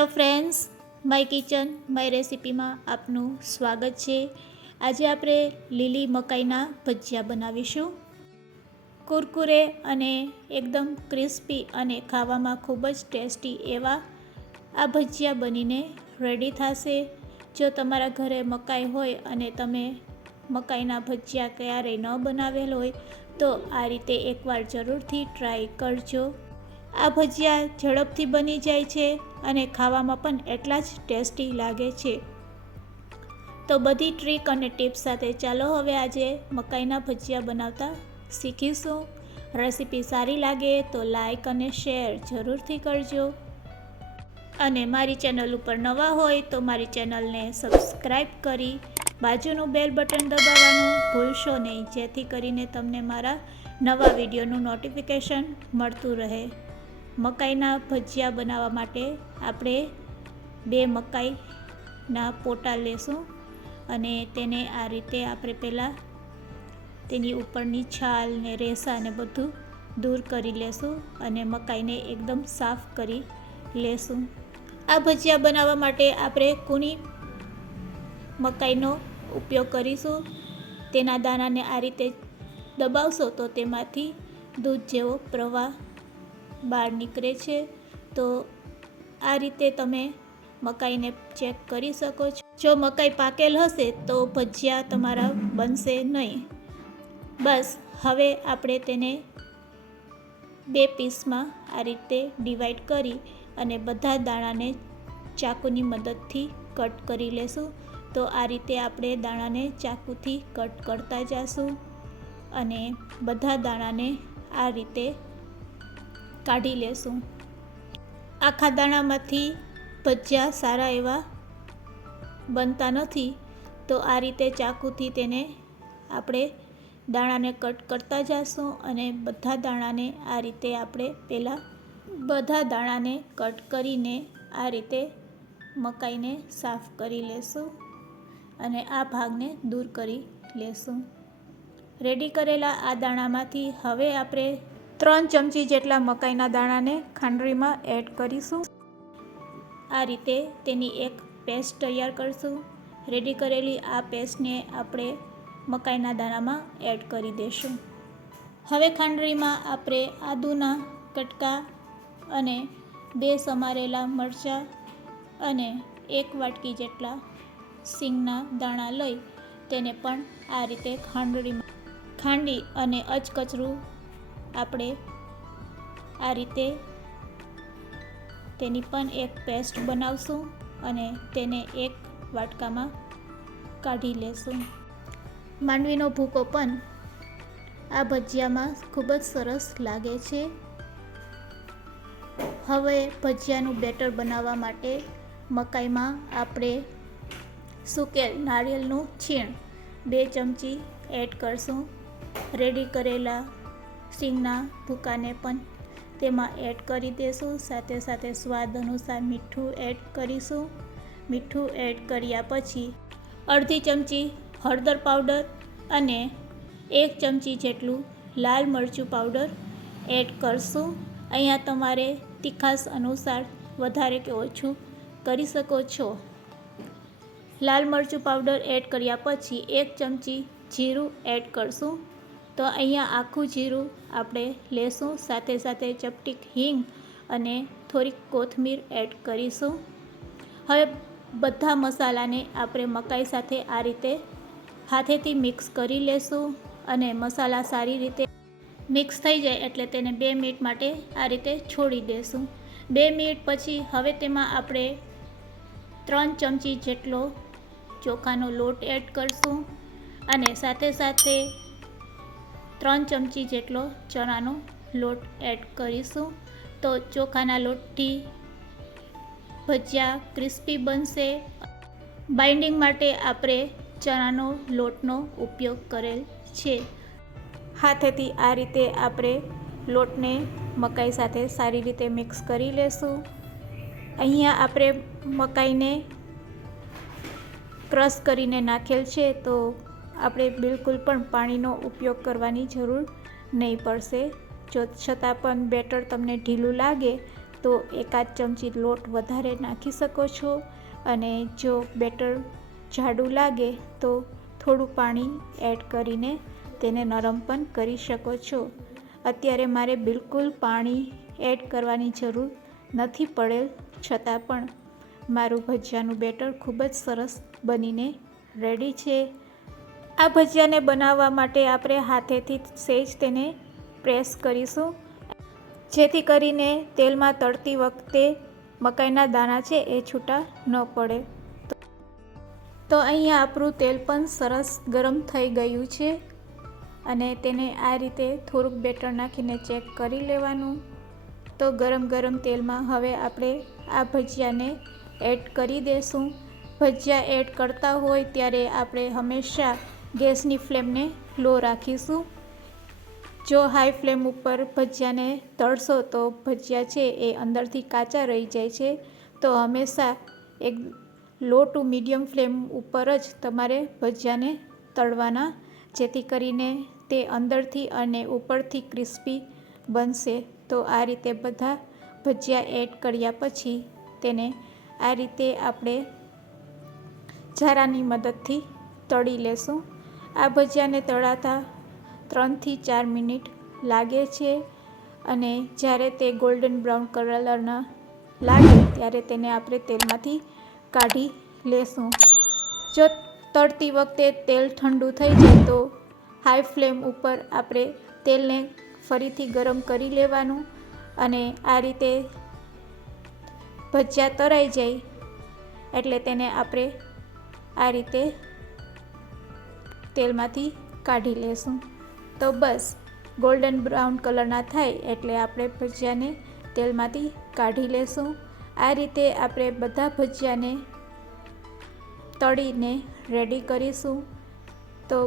Hello friends, my kitchen, my રેસિપીમાં આપનું સ્વાગત છે. આજે આપણે લીલી મકાઈના ભજીયા બનાવીશું. કુરકુરે અને એકદમ ક્રિસ્પી અને ખાવામાં ખૂબ જ ટેસ્ટી એવા આ ભજીયા બનીને રેડી થશે. જો તમારા ઘરે મકાઈ હોય અને તમે મકાઈના ભજીયા ક્યારેય ન બનાવેલ હોય, તો આ રીતે એકવાર જરૂરથી ટ્રાય કરજો. આ ભજીયા ઝડપથી બની જાય છે અને ખાવામાં પણ એટલા જ ટેસ્ટી લાગે છે. તો બધી ટ્રીક અને ટિપ્સ સાથે ચાલો હવે આજે મકાઈના ભજીયા બનાવતા શીખીશું. રેસીપી સારી લાગે તો લાઈક અને શેર જરૂરથી કરજો. અને મારી ચેનલ ઉપર નવા હોય તો મારી ચેનલને સબસ્ક્રાઈબ કરી બાજુનું બેલ બટન દબાવવાનું ભૂલશો નહીં, જેથી કરીને તમને મારા નવા વિડીયોનું નોટિફિકેશન મળતું રહે. મકાઈના ભજીયા બનાવવા માટે આપણે બે મકાઈના પોટા લેશું અને તેને આ રીતે આપણે પહેલાં તેની ઉપરની છાલ ને રેસા ને બધું દૂર કરી લેશું અને મકાઈને એકદમ સાફ કરી લેશું. આ ભજીયા બનાવવા માટે આપણે કૂની મકાઈનો ઉપયોગ કરીશું. તેના દાણાને આ રીતે દબાવશો તો તેમાંથી દૂધ જેવો પ્રવાહ બહાર નીકળે છે, તો આ રીતે તમે મકાઈને ચેક કરી શકો છો. જો મકાઈ પાકેલ હશે તો ભજીયા તમારા બનશે નહીં. બસ, હવે આપણે તેને બે પીસમાં આ રીતે ડિવાઈડ કરી અને બધા દાણાને ચાકુની મદદથી કટ કરી લેશું. તો આ રીતે આપણે દાણાને ચાકુથી કટ કરતા જઈશું અને બધા દાણાને આ રીતે કાઢી લેશું. આખા દાણામાંથી ભજીયા સારા એવા બનતા નથી, તો આ રીતે ચાકુથી તેને આપણે દાણાને કટ કરતા જઈશું અને બધા દાણાને આ રીતે આપણે પહેલાં બધા દાણાને કટ કરીને આ રીતે મકાઈને સાફ કરી લેશું અને આ ભાગને દૂર કરી લેશું. રેડી કરેલા આ દાણામાંથી હવે આપણે ત્રણ ચમચી જેટલા મકાઈના દાણાને ખાંડરીમાં એડ કરીશું. આ રીતે તેની એક પેસ્ટ તૈયાર કરીશું. રેડી કરેલી આ પેસ્ટને આપણે મકાઈના દાણામાં એડ કરી દઈશું હવે ખાંડરીમાં આપણે આદુના કટકા અને બે સમારેલા મરચાં અને એક વાટકી જેટલા સિંગના દાણા લઈ તેને પણ આ રીતે ખાંડરીમાં ખાંડી અને અચકચરું આપણે આ રીતે તેની પણ એક પેસ્ટ બનાવશું અને તેને એક વાટકામાં કાઢી લેશું. માંડવીનો ભૂકો પણ આ ભજીયામાં ખૂબ જ સરસ લાગે છે. હવે ભજીયાનું બેટર બનાવવા માટે મકાઈમાં આપણે સૂકેલ નારિયેળનું છીણ બે ચમચી એડ કરશું. રેડી કરેલા સિંગના ભૂકાને પણ તેમાં એડ કરી દેશું. સાથે સાથે સ્વાદ અનુસાર મીઠું એડ કરીશું. મીઠું એડ કર્યા પછી અડધી ચમચી હળદર પાવડર અને એક ચમચી જેટલું લાલ મરચું પાવડર એડ કરશું. અહીંયા તમારે તીખાસ અનુસાર વધારે કે ઓછું કરી શકો છો. લાલ મરચું પાવડર એડ કર્યા પછી એક ચમચી જીરું એડ કરશું. તો અહીંયા આખું જીરું આપણે લેશું. સાથે સાથે ચપટીક હિંગ અને થોડીક કોથમીર એડ કરીશું. હવે બધા મસાલાને આપણે મકાઈ સાથે આ રીતે હાથેથી મિક્સ કરી લેશું અને મસાલા સારી રીતે મિક્સ થઈ જાય એટલે તેને બે મિનિટ માટે આ રીતે છોડી દેશું. બે મિનિટ પછી હવે તેમાં આપણે ત્રણ ચમચી જેટલો ચોખાનો લોટ એડ કરશું અને સાથે સાથે ત્રણ ચમચી જેટલો ચણાનો લોટ એડ કરીશું. તો ચોખાના લોટથી ભજીયા ક્રિસ્પી બનશે. બાઇન્ડિંગ માટે આપણે ચણાનો લોટનો ઉપયોગ કરેલ છે. હાથેથી આ રીતે આપણે લોટને મકાઈ સાથે સારી રીતે મિક્સ કરી લેશું. અહીંયા આપણે મકાઈને ક્રશ કરીને નાખેલ છે, તો આપણે બિલકુલ પણ પાણીનો ઉપયોગ કરવાની જરૂર નહીં પડશે. જો છતાં પણ બેટર તમને ઢીલું લાગે, તો એકાદ ચમચી લોટ વધારે નાખી શકો છો. અને જો બેટર જાડું લાગે, તો થોડું પાણી એડ કરીને તેને નરમ પણ કરી શકો છો. અત્યારે મારે બિલકુલ પાણી એડ કરવાની જરૂર નથી પડેલ, છતાં પણ મારું ભજીયાનું બેટર ખૂબ જ સરસ બનીને રેડી છે. આ ભજીયાને બનાવવા માટે આપણે હાથેથી સેજ તેને પ્રેસ કરીશું. જેથી કરીને તેલમાં તળતી વખતે મકાઈના દાણા છે એ છૂટા ન પડે. તો અહીંયા આપણું તેલ પણ સરસ ગરમ થઈ ગયું છે અને તેને આ રીતે થોડુંક બેટર નાખીને ચેક કરી લેવાનું. તો ગરમ ગરમ તેલમાં હવે આપણે આ ભજીયાને એડ કરી દેશું. ભજીયા એડ કરતા હોય ત્યારે આપણે હંમેશા ગેસની ફ્લેમને લો રાખીશું. જો હાઈ ફ્લેમ ઉપર ભજીયાને તળશો તો ભજીયા છે એ અંદરથી કાચા રહી જાય છે. તો હંમેશા એક લો ટુ મીડિયમ ફ્લેમ ઉપર જ તમારે ભજીયાને તળવાના, જેથી કરીને તે અંદરથી અને ઉપરથી ક્રિસ્પી બનશે. તો આ રીતે બધા ભજીયા એડ કર્યા પછી તેને આ રીતે આપણે ઝારાની મદદથી તળી લેશું. આ ભજીયાને તળાતા ત્રણથી ચાર મિનિટ લાગે છે અને જ્યારે તે ગોલ્ડન બ્રાઉન કલરના લાગે ત્યારે તેને આપણે તેલમાંથી કાઢી લેશું. જો તળતી વખતે તેલ ઠંડુ થઈ જાય તો હાઈ ફ્લેમ ઉપર આપણે તેલને ફરીથી ગરમ કરી લેવાનું અને આ રીતે ભજીયા તરાઈ જાય એટલે તેને આપણે આ રીતે તેલમાંથી કાઢી લેશું. તો બસ ગોલ્ડન બ્રાઉન કલરના થાય એટલે આપણે ભજીયાને તેલમાંથી કાઢી લેશું. આ રીતે આપણે બધા ભજીયાને તળીને રેડી કરીશું. તો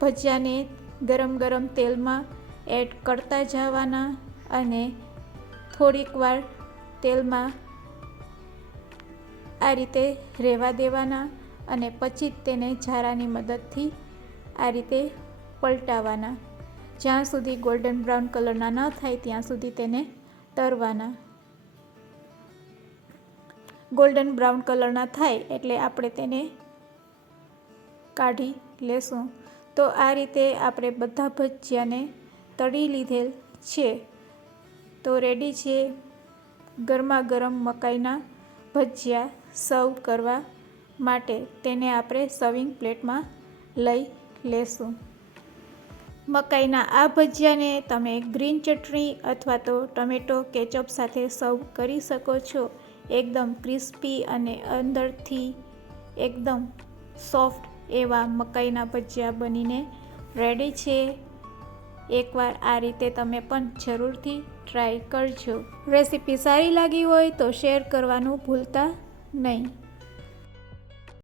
ભજીયાને ગરમ ગરમ તેલમાં એડ કરતા જવાના અને થોડીક વાર તેલમાં આ રીતે રહેવા દેવાના અને પછી તેને ઝારાની મદદથી આ રીતે પલટાવાના. જ્યાં સુધી ગોલ્ડન બ્રાઉન કલરના ન થાય, ત્યાં સુધી તેને તરવાના. ગોલ્ડન બ્રાઉન કલરના થાય એટલે આપણે તેને કાઢી લેશું. તો આ રીતે આપણે બધા ભજીયાને તળી લીધેલ છે. તો રેડી છે ગરમા ગરમ મકાઈના ભજીયા સર્વ કરવા માટે. તેને આપણે સર્વિંગ પ્લેટમાં લઈ લેશું. મકાઈના આ ભજીયાને તમે ગ્રીન ચટણી અથવા તો ટમેટો, કેચઅપ સાથે સર્વ કરી શકો છો. એકદમ ક્રિસ્પી અને અંદરથી એકદમ સોફ્ટ એવા મકાઈના ભજીયા બનીને રેડી છે. એકવાર આ રીતે તમે પણ જરૂરથી ટ્રાય કરજો. રેસીપી સારી લાગી હોય તો શેર કરવાનું ભૂલતા નહીં.